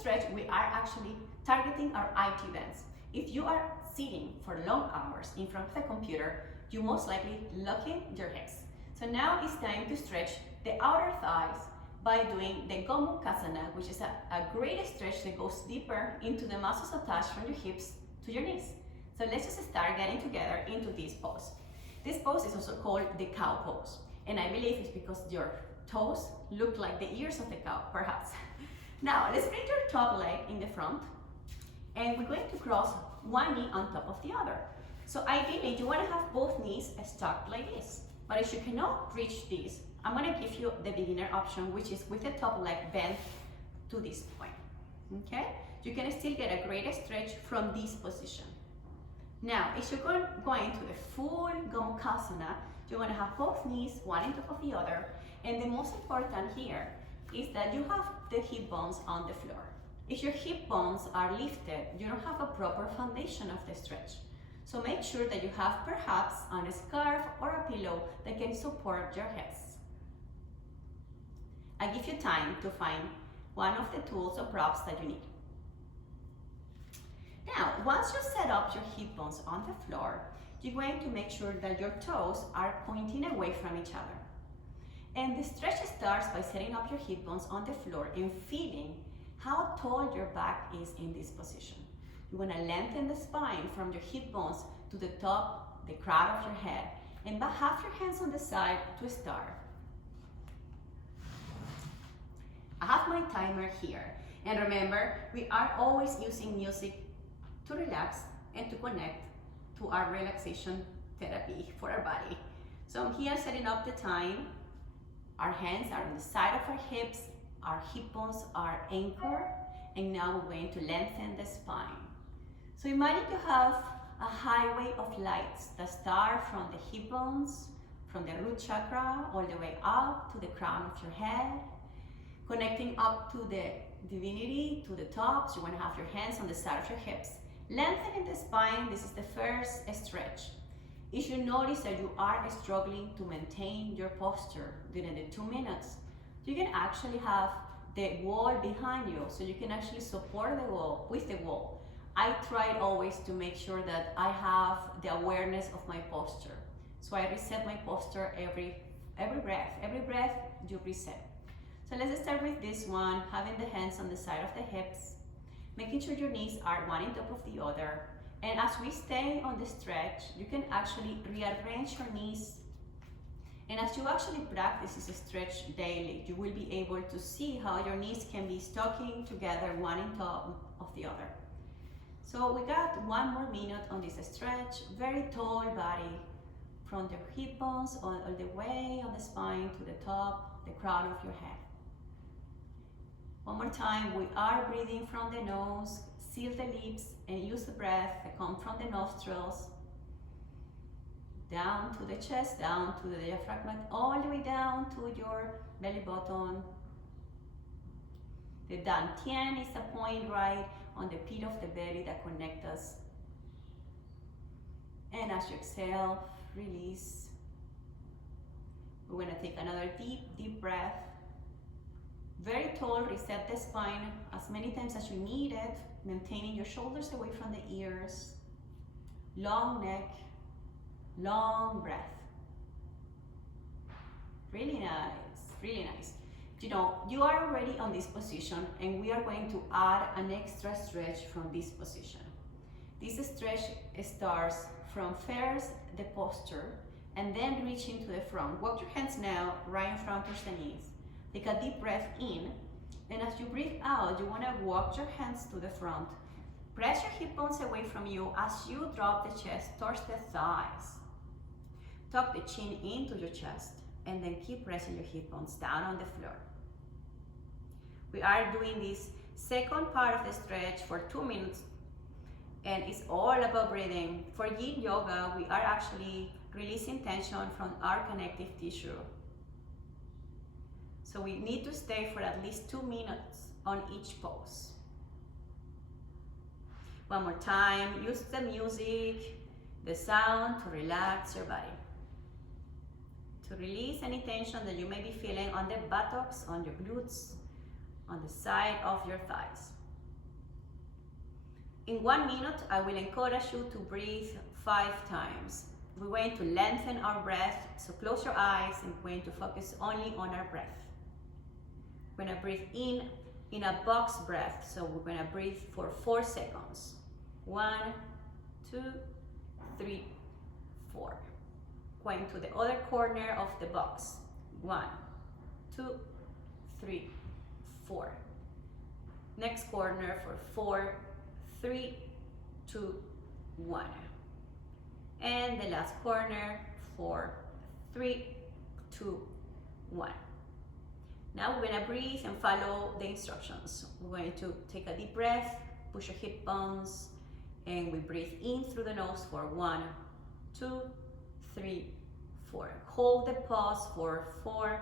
stretch, we are actually targeting our IT bands. If you are sitting for long hours in front of the computer, you most likely lock in your hips. So now it's time to stretch the outer thighs by doing the Gomukhasana, which is a great stretch that goes deeper into the muscles attached from your hips to your knees. So let's just start getting together into this pose. This pose is also called the cow pose, and I believe it's because your toes look like the ears of the cow, perhaps. Now, let's bring your top leg in the front, and we're going to cross one knee on top of the other. So ideally, you want to have both knees stacked like this. But if you cannot reach this, I'm going to give you the beginner option, which is with the top leg bent to this point. Okay? You can still get a great stretch from this position. Now, if you're going to the full Gomukhasana, you're going to have both knees, one on top of the other. And the most important here is that you have the hip bones on the floor. If your hip bones are lifted, you don't have a proper foundation of the stretch. So make sure that you have perhaps a scarf or a pillow that can support your hips. I give you time to find one of the tools or props that you need. Now, once you set up your hip bones on the floor, you're going to make sure that your toes are pointing away from each other. And the stretch starts by setting up your hip bones on the floor and feeling how tall your back is in this position. You want to lengthen the spine from your hip bones to the top, the crown of your head, and have your hands on the side to start. I have my timer here, and remember, we are always using music to relax and to connect to our relaxation therapy for our body. So I'm here setting up the time. Our hands are on the side of our hips, our hip bones are anchored, and now we're going to lengthen the spine. So imagine you have a highway of lights that start from the hip bones, from the root chakra, all the way up to the crown of your head, connecting up to the divinity, to the top. So you want to have your hands on the side of your hips. Lengthening the spine, this is the first stretch. If you notice that you are struggling to maintain your posture during the 2 minutes, you can actually have the wall behind you, so you can actually support the wall with the wall. I try always to make sure that I have the awareness of my posture. So I reset my posture every breath. Every breath you reset. So let's start with this one, having the hands on the side of the hips, making sure your knees are one on top of the other. And as we stay on the stretch, you can actually rearrange your knees. And as you actually practice this stretch daily, you will be able to see how your knees can be stocking together one on top of the other. So we got 1 more minute on this stretch. Very tall body from the hip bones all the way on the spine to the top, the crown of your head. One more time, we are breathing from the nose, seal the lips, and use the breath that comes from the nostrils, down to the chest, down to the diaphragm, all the way down to your belly button. The dantian is a point right on the pit of the belly that connects us. And as you exhale, release. We're going to take another deep breath. Very tall, reset the spine as many times as you need it, maintaining your shoulders away from the ears. Long neck, long breath. Really nice, really nice. You know, you are already on this position, and we are going to add an extra stretch from this position. This stretch starts from first the posture and then reaching to the front. Walk your hands now right in front of the knees. Take a deep breath in, and as you breathe out, you want to walk your hands to the front. Press your hip bones away from you as you drop the chest towards the thighs. Tuck the chin into your chest, and then keep pressing your hip bones down on the floor. We are doing this second part of the stretch for 2 minutes, and it's all about breathing. For yin yoga, we are actually releasing tension from our connective tissue. So we need to stay for at least 2 minutes on each pose. One more time, use the music, the sound to relax your body. To release any tension that you may be feeling on the buttocks, on your glutes, on the side of your thighs. In 1 minute, I will encourage you to breathe 5 times. We're going to lengthen our breath, so close your eyes and we're going to focus only on our breath. We're going to breathe in a box breath, so we're going to breathe for 4 seconds. 1, 2, 3, 4. Going to the other corner of the box. 1, 2, 3, 4. Next corner for 4, 3, 2, 1. And the last corner, 4, 3, 2, 1. Now we're going to breathe and follow the instructions. We're going to take a deep breath, push your hip bones, and we breathe in through the nose for 1, 2, 3, 4. Hold the pause for 4,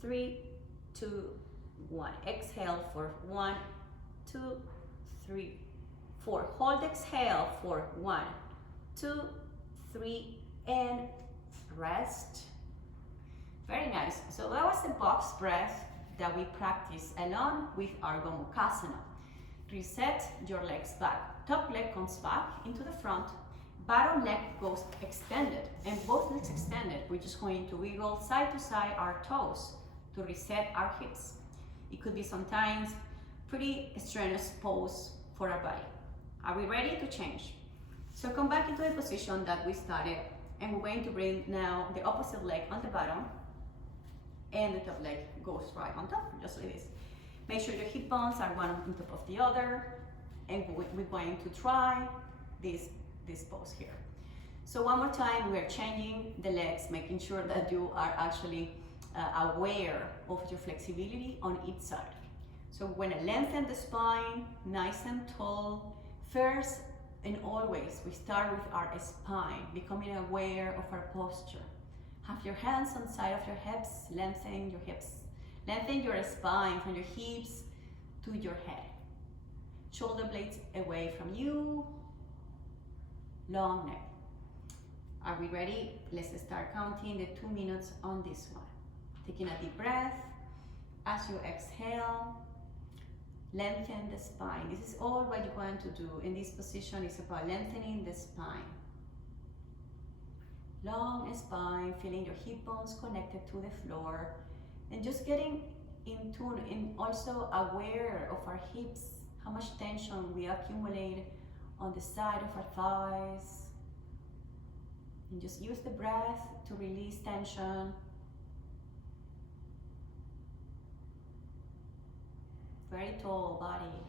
3, 2, 1. Exhale for 1, 2, 3, 4. Hold exhale for 1, 2, 3, and rest. Very nice. So that was the box breath that we practice along with our Gomukhasana. Reset your legs back. Top leg comes back into the front. Bottom leg goes extended, and both legs extended. We're just going to wiggle side to side our toes to reset our hips. It could be sometimes pretty strenuous pose for our body. Are we ready to change? So come back into the position that we started, and we're going to bring now the opposite leg on the bottom, and the top leg goes right on top, just like this. Make sure your hip bones are one on top of the other, and we're going to try this pose here. So one more time, we are changing the legs, making sure that you are actually aware of your flexibility on each side. So we're going to lengthen the spine, nice and tall. First and always, we start with our spine, becoming aware of our posture. Have your hands on the side of your hips, lengthen your hips. Lengthen your spine from your hips to your head. Shoulder blades away from you. Long neck. Are we ready? Let's start counting the 2 minutes on this one. Taking a deep breath. As you exhale, lengthen the spine. This is all what you want to do in this position. Is about lengthening the spine. Long spine, feeling your hip bones connected to the floor, and just getting in tune and also aware of our hips, how much tension we accumulate on the side of our thighs. And just use the breath to release tension. Very tall body.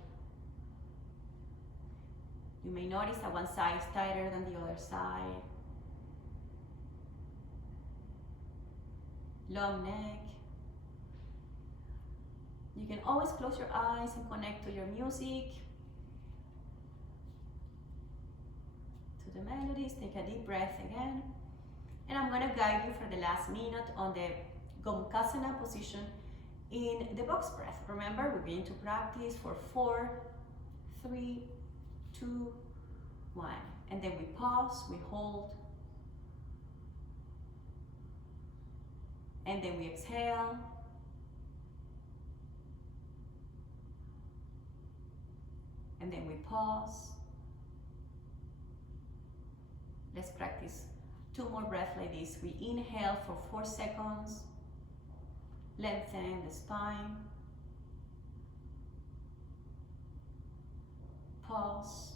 You may notice that one side is tighter than the other side. Long neck. You can always close your eyes and connect to your music, to the melodies. Take a deep breath again. And I'm going to guide you for the last minute on the Gomukhasana position in the box breath. Remember, we're going to practice for 4, 3, 2, 1. And then we pause, we hold. And then we exhale. And then we pause. Let's practice 2 more breaths like this. We inhale for 4 seconds. Lengthen the spine. Pause.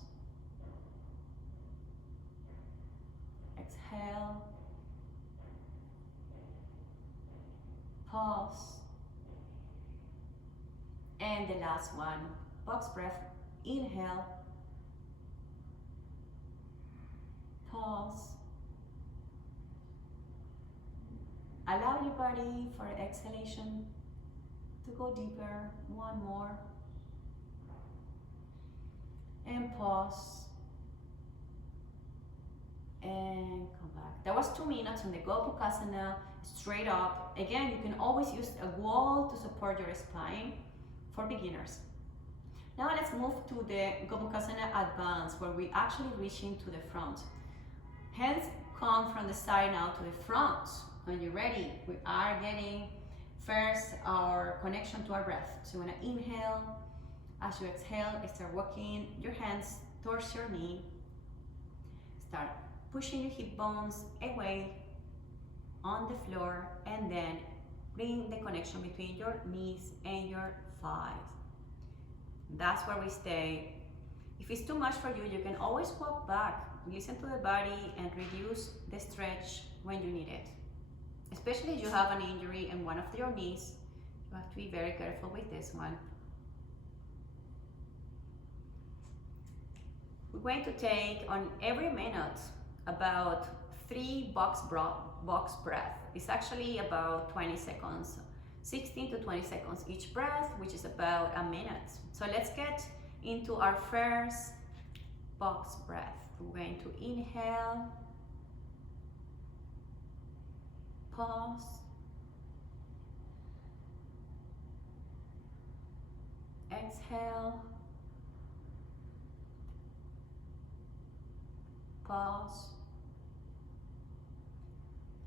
Exhale. Pause. And the last one, box breath. Inhale. Pause. Allow your body for exhalation to go deeper. 1 more. And pause. And come back. That was 2 minutes on the Gomukhasana, straight up. Again, you can always use a wall to support your spine for beginners. Now let's move to the Gomukhasana Advanced, where we actually reach into the front. Hands come from the side now to the front. When you're ready, we are getting first our connection to our breath. So we're gonna inhale. As you exhale, start walking your hands towards your knee. Start pushing your hip bones away on the floor, and then bring the connection between your knees and your thighs. That's where we stay. If it's too much for you, you can always walk back. Listen to the body and reduce the stretch when you need it. Especially if you have an injury in one of your knees, you have to be very careful with this one. We're going to take on every minute about 3 box breath. It's actually about 20 seconds, 16 to 20 seconds each breath, which is about a minute. So let's get into our first box breath. We're going to inhale, pause, exhale, pause.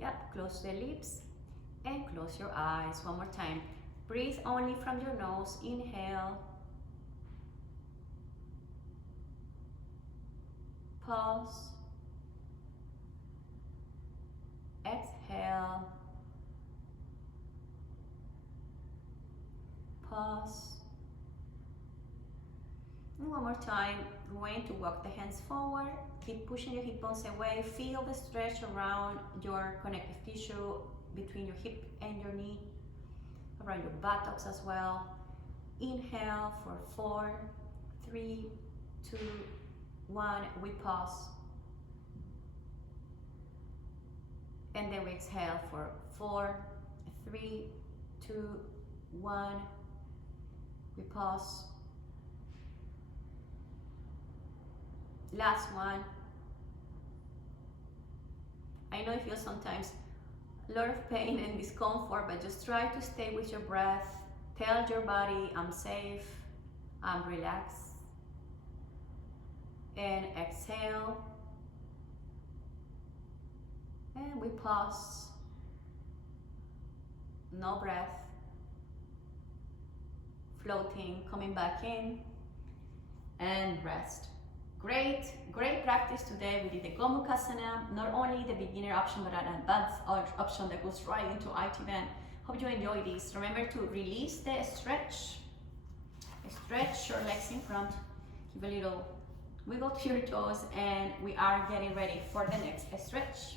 Yep, close the lips and close your eyes. One more time. Breathe only from your nose. Inhale, pause, exhale, pause. And one more time, going to walk the hands forward. Keep pushing your hip bones away. Feel the stretch around your connective tissue between your hip and your knee, around your buttocks as well. Inhale for 4, 3, 2, 1. We pause. And then we exhale for 4, 3, 2, 1. We pause. Last one. I know you feel sometimes a lot of pain and discomfort, but just try to stay with your breath. Tell your body, I'm safe, I'm relaxed. And exhale. And we pause. No breath. Floating, coming back in. And rest. Great practice today. We did the Gomukhasana, not only the beginner option, but an advanced option that goes right into IT band. Hope you enjoy this. Remember to release the stretch. Stretch your legs in front. Give a little wiggle to your toes, and we are getting ready for the next stretch.